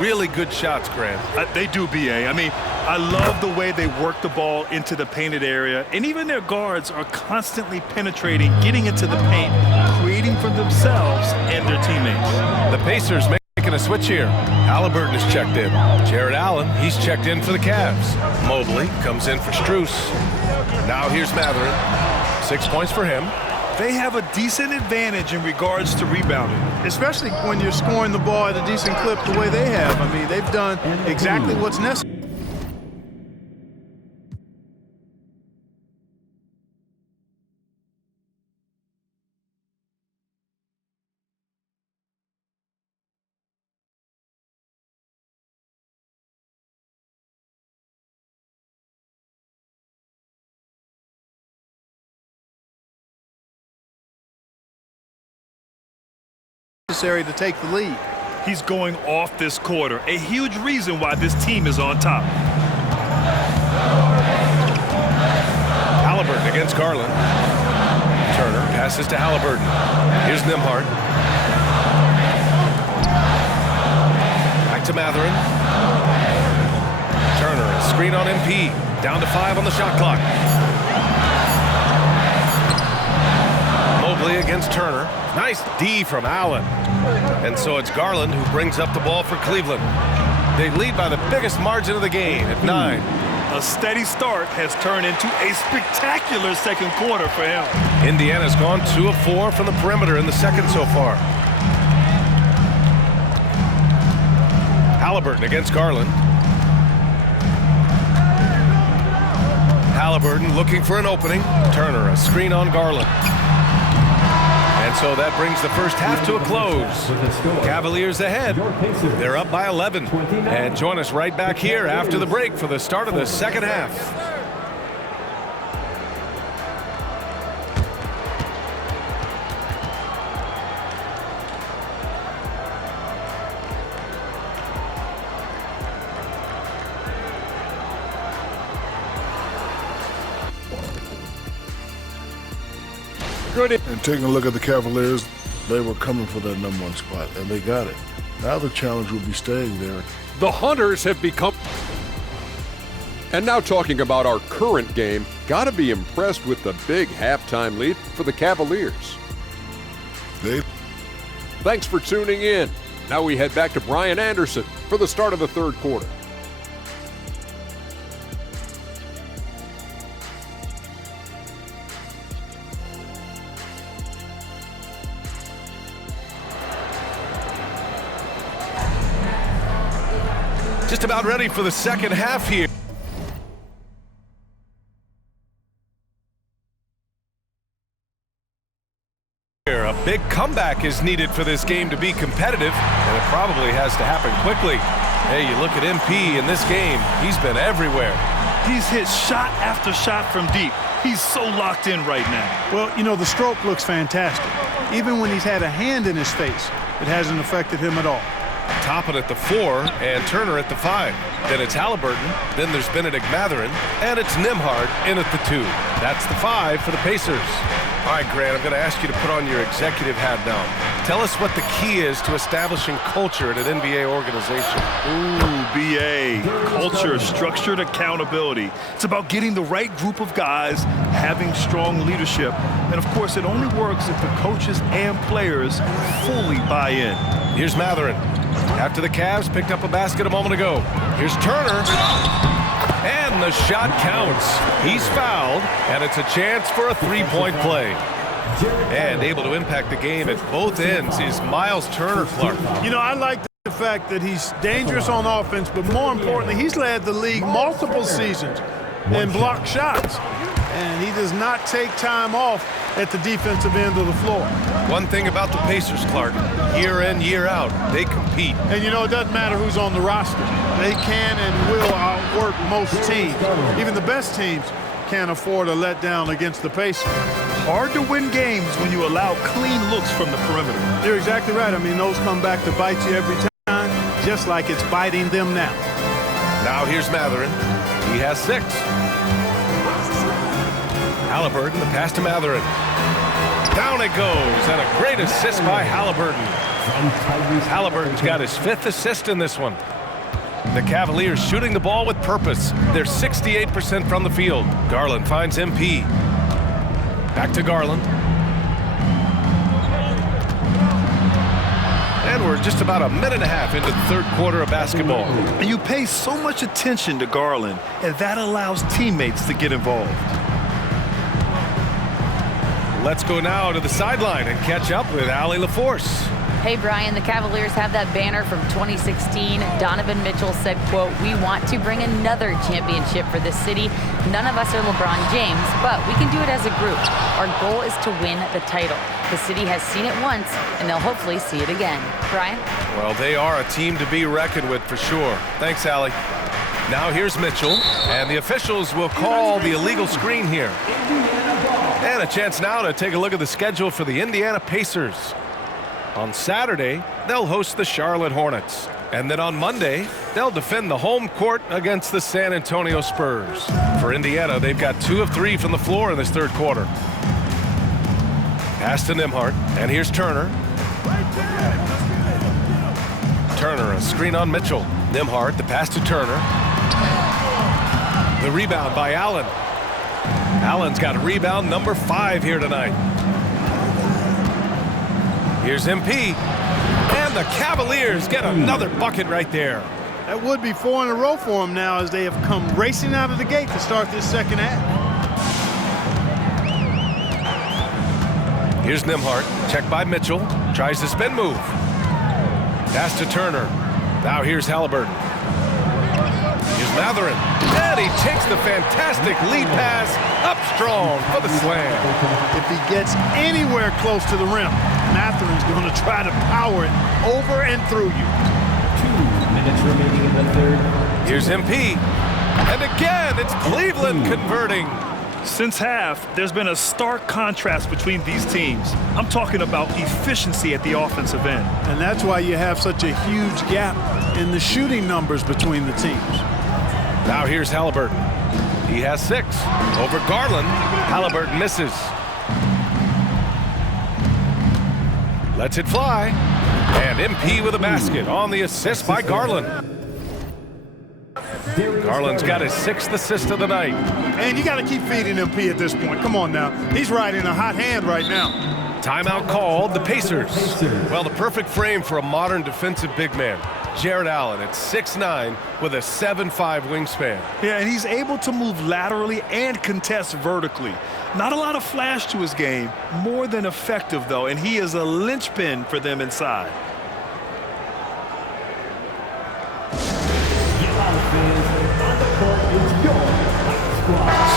really good shots, Grant. They do, B.A. I mean, I love the way they work the ball into the painted area, and even their guards are constantly penetrating, getting into the paint, creating for themselves and their teammates. The Pacers making a switch here. Halliburton is checked in. Jared Allen, he's checked in for the Cavs. Mobley comes in for Strus. Now here's Matherin. 6 points for him. They have a decent advantage in regards to rebounding. Especially when you're scoring the ball at a decent clip the way they have. I mean, they've done exactly what's necessary. To take the lead. He's going off this quarter, a huge reason why this team is on top. Halliburton against Garland. Turner passes to Halliburton. Here's Nembhard. Back to Matherin. Turner, a screen on MP. Down to 5 on the shot clock. Mobley against Turner. Nice D from Allen. And so it's Garland who brings up the ball for Cleveland. They lead by the biggest margin of the game at 9. A steady start has turned into a spectacular second quarter for him. Indiana's gone 2 of 4 from the perimeter in the second so far. Halliburton against Garland. Halliburton looking for an opening. Turner, a screen on Garland. And so that brings the first half to a close. Cavaliers ahead. They're up by 11. And join us right back here after the break for the start of the second half. And taking a look at the Cavaliers, they were coming for that #1 spot, and they got it. Now the challenge will be staying there. The Hunters have become... And now talking about our current game, gotta be impressed with the big halftime lead for the Cavaliers. Thanks for tuning in. Now we head back to Brian Anderson for the start of the third quarter. Just about ready for the second half here. A big comeback is needed for this game to be competitive, and it probably has to happen quickly. Hey, you look at MP in this game, he's been everywhere. He's hit shot after shot from deep. He's so locked in right now. Well, you know, the stroke looks fantastic. Even when he's had a hand in his face, it hasn't affected him at all. Toppin at the 4 and Turner at the 5. Then it's Halliburton, then there's Benedict Matherin, and it's Nembhard in at the 2. That's the 5 for the Pacers. All right, Grant, I'm going to ask you to put on your executive hat now. Tell us what the key is to establishing culture at an NBA organization. Ooh, B.A. Culture, structured accountability. It's about getting the right group of guys, having strong leadership. And, of course, it only works if the coaches and players fully buy in. Here's Matherin. After the Cavs picked up a basket a moment ago. Here's Turner. And the shot counts. He's fouled, and it's a chance for a three-point play. And able to impact the game at both ends is Miles Turner, Clark. You know, I like the fact that he's dangerous on offense, but more importantly, he's led the league multiple seasons in blocked shots. And he does not take time off at the defensive end of the floor. One thing about the Pacers, Clark, year in, year out, they compete. And you know, it doesn't matter who's on the roster. They can and will outwork most teams. Even the best teams can't afford a letdown against the Pacers. Hard to win games when you allow clean looks from the perimeter. You're exactly right. I mean, those come back to bite you every time, just like it's biting them now. Now here's Matherin. He has 6. Halliburton, the pass to Matherin. Down it goes, and a great assist by Halliburton. Halliburton's got his 5th assist in this one. The Cavaliers shooting the ball with purpose. They're 68% from the field. Garland finds MP. Back to Garland. And we're just about a minute and a half into the third quarter of basketball. And you pay so much attention to Garland, and that allows teammates to get involved. Let's go now to the sideline and catch up with Allie LaForce. Hey, Brian, the Cavaliers have that banner from 2016. Donovan Mitchell said, quote, "We want to bring another championship for this city. None of us are LeBron James, but we can do it as a group. Our goal is to win the title. The city has seen it once, and they'll hopefully see it again." Brian? Well, they are a team to be reckoned with for sure. Thanks, Allie. Now here's Mitchell, and the officials will call the illegal screen here. And a chance now to take a look at the schedule for the Indiana Pacers. On Saturday, they'll host the Charlotte Hornets. And then on Monday, they'll defend the home court against the San Antonio Spurs. For Indiana, they've got 2 of 3 from the floor in this third quarter. Pass to Nembhard, and here's Turner. Turner, a screen on Mitchell. Nembhard, the pass to Turner. The rebound by Allen. Allen's got rebound number 5 here tonight. Here's MP. And the Cavaliers get another bucket right there. That would be 4 in a row for them now as they have come racing out of the gate to start this second half. Here's Nembhard. Checked by Mitchell. Tries the spin move. Pass to Turner. Now here's Halliburton. Here's Matherin. And he takes the fantastic lead pass up strong for the slam. If he gets anywhere close to the rim, Matherin's going to try to power it over and through you. 2 minutes remaining in the third. Here's MP. And again, it's Cleveland converting. Since half, there's been a stark contrast between these teams. I'm talking about efficiency at the offensive end. And that's why you have such a huge gap in the shooting numbers between the teams. Now here's Halliburton. He has 6. Over Garland. Halliburton misses. Lets it fly. And MP with a basket on the assist by Garland. Garland's got his 6th assist of the night. And you got to keep feeding MP at this point. Come on now. He's riding a hot hand right now. Timeout called, the Pacers. Well, the perfect frame for a modern defensive big man. Jared Allen at 6'9" with a 7'5" wingspan. Yeah, and he's able to move laterally and contest vertically. Not a lot of flash to his game, more than effective though, and he is a linchpin for them inside.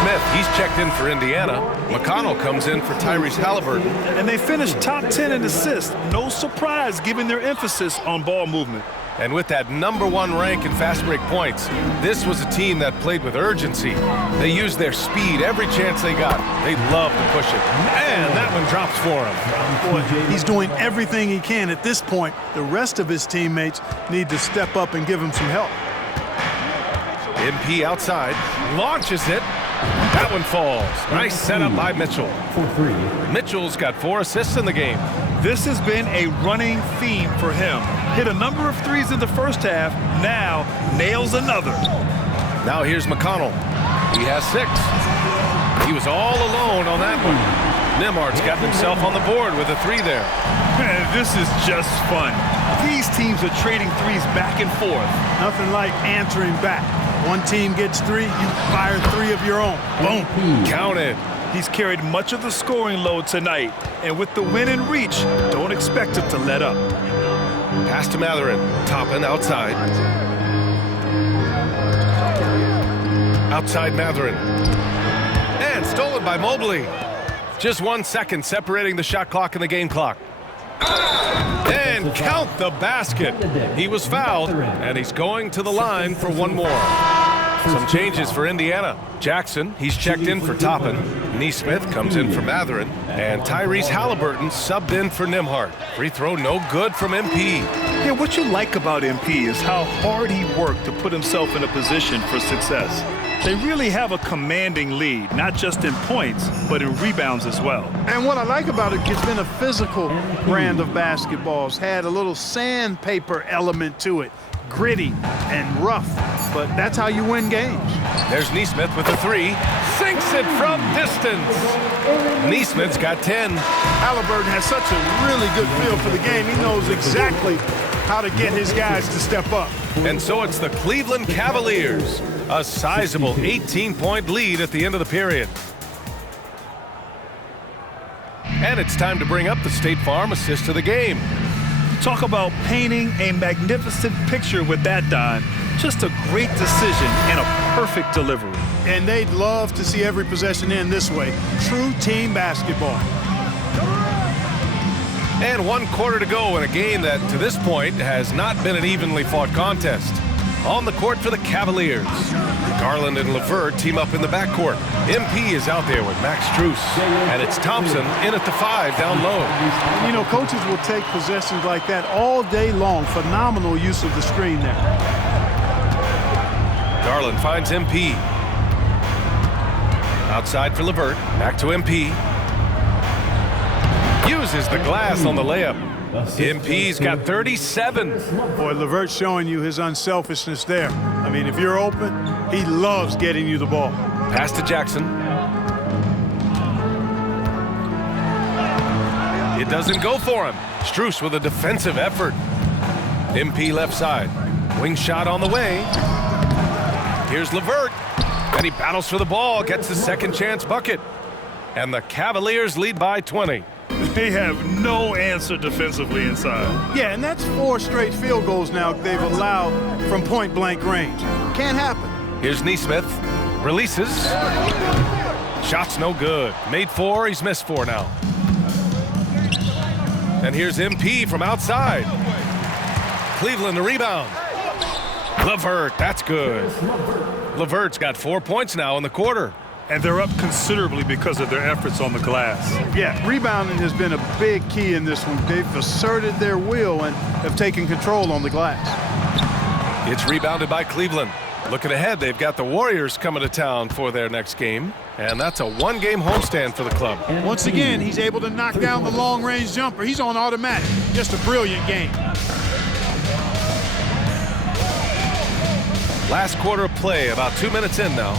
Smith, he's checked in for Indiana. McConnell comes in for Tyrese Halliburton. And they finished top 10 in assists. No surprise given their emphasis on ball movement. And with that #1 rank in fast break points, this was a team that played with urgency. They used their speed every chance they got. They love to push it. And that one drops for him. Boy, he's doing everything he can at this point. The rest of his teammates need to step up and give him some help. MP outside, launches it. That one falls. Nice setup by Mitchell. For 3. Mitchell's got 4 assists in the game. This has been a running theme for him. Hit a number of threes in the first half, now nails another. Now here's McConnell. He has 6. He was all alone on that one. Nembhard's got himself on the board with a 3 there. Man, this is just fun. These teams are trading threes back and forth. Nothing like answering back. One team gets 3, you fire 3 of your own. Boom. Counted. He's carried much of the scoring load tonight, and with the win in reach, don't expect him to let up. Pass to Matherin. Toppin outside. Outside Matherin. And stolen by Mobley. Just 1 second separating the shot clock and the game clock. And count the basket. He was fouled, and he's going to the line for 1 more. Some changes for Indiana. Jackson, he's checked in for Toppin. Nesmith comes in for Matherin. And Tyrese Halliburton subbed in for Nembhard. Free throw no good from MP. Yeah, what you like about MP is how hard he worked to put himself in a position for success. They really have a commanding lead, not just in points, but in rebounds as well. And what I like about it, it's been a physical brand of basketball. It's had a little sandpaper element to it, gritty and rough, but that's how you win games. There's Neesmith with the three. Sinks it from distance. Neesmith's got 10. Halliburton has such a really good feel for the game. He knows exactly how to get his guys to step up. And so it's the Cleveland Cavaliers. A sizable 18-point lead at the end of the period. And it's time to bring up the State Farm assist of the game. Talk about painting a magnificent picture with that dime. Just a great decision and a perfect delivery. And they'd love to see every possession end this way. True team basketball. And 1 quarter to go in a game that, to this point, has not been an evenly fought contest. On the court for the Cavaliers, Garland and LeVert team up in the backcourt. MP is out there with Max Strus. And it's Thompson in at the 5 down low. You know, coaches will take possessions like that all day long. Phenomenal use of the screen there. Garland finds MP. Outside for LeVert. Back to MP. Uses the glass on the layup. MP's got 37. Boy, LeVert's showing you his unselfishness there. I mean, if you're open, he loves getting you the ball. Pass to Jackson. It doesn't go for him. Strus with a defensive effort. MP left side. Wing shot on the way. Here's LeVert. And he battles for the ball, gets the second chance bucket. And the Cavaliers lead by 20. They have no answer defensively inside. Yeah, and that's 4 straight field goals now they've allowed from point-blank range. Can't happen. Here's Neesmith. Releases. Shot's no good. Made 4, he's missed 4 now. And here's MP from outside. Cleveland the rebound. LeVert, that's good. LeVert's got 4 points now in the quarter. And they're up considerably because of their efforts on the glass. Yeah, rebounding has been a big key in this one. They've asserted their will and have taken control on the glass. It's rebounded by Cleveland. Looking ahead, they've got the Warriors coming to town for their next game. And that's a 1-game homestand for the club. Once again, he's able to knock down the long-range jumper. He's on automatic. Just a brilliant game. Last quarter of play, about 2 minutes in now.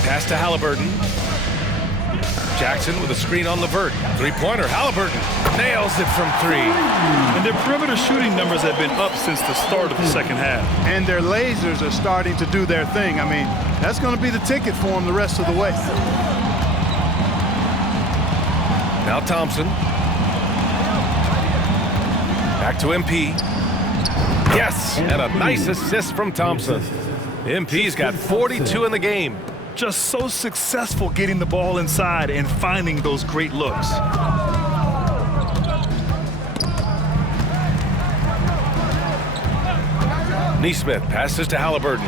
Pass to Halliburton. Jackson with a screen on LeVert. Three-pointer, Halliburton nails it from 3. And their perimeter shooting numbers have been up since the start of the second half. And their lasers are starting to do their thing. I mean, that's going to be the ticket for them the rest of the way. Now Thompson. Back to MP. Yes, and a nice assist from Thompson. MP's got 42 in the game. Just so successful getting the ball inside and finding those great looks. Neesmith passes to Halliburton.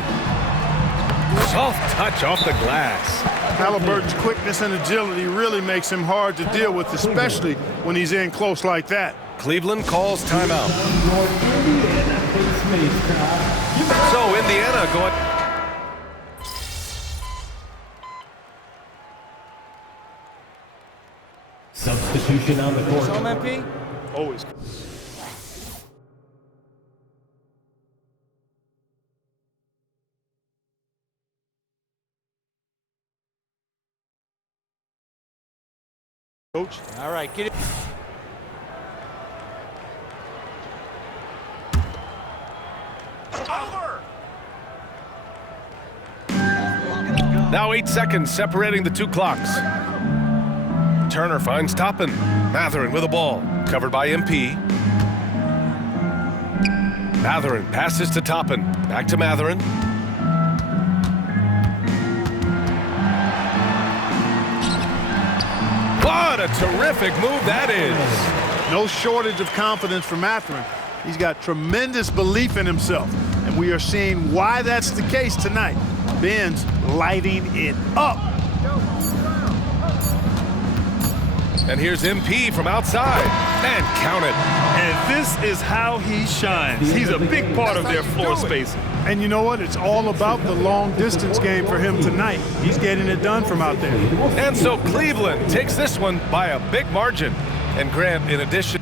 Soft touch off the glass. Halliburton's quickness and agility really makes him hard to deal with, especially when he's in close like that. Cleveland calls timeout. So Indiana going. Substitution on the court. Home MP? Always. Coach. All right, get it. Now 8 seconds separating the 2 clocks. Turner finds Toppin. Matherin with a ball. Covered by MP. Matherin passes to Toppin. Back to Matherin. What a terrific move that is. No shortage of confidence for Matherin. He's got tremendous belief in himself, and we are seeing why that's the case tonight. Ben's lighting it up. And here's MP from outside. And count it. And this is how he shines. He's a big part of their floor space. And you know what? It's all about the long distance game for him tonight. He's getting it done from out there. And so Cleveland takes this one by a big margin. And Grant, in addition...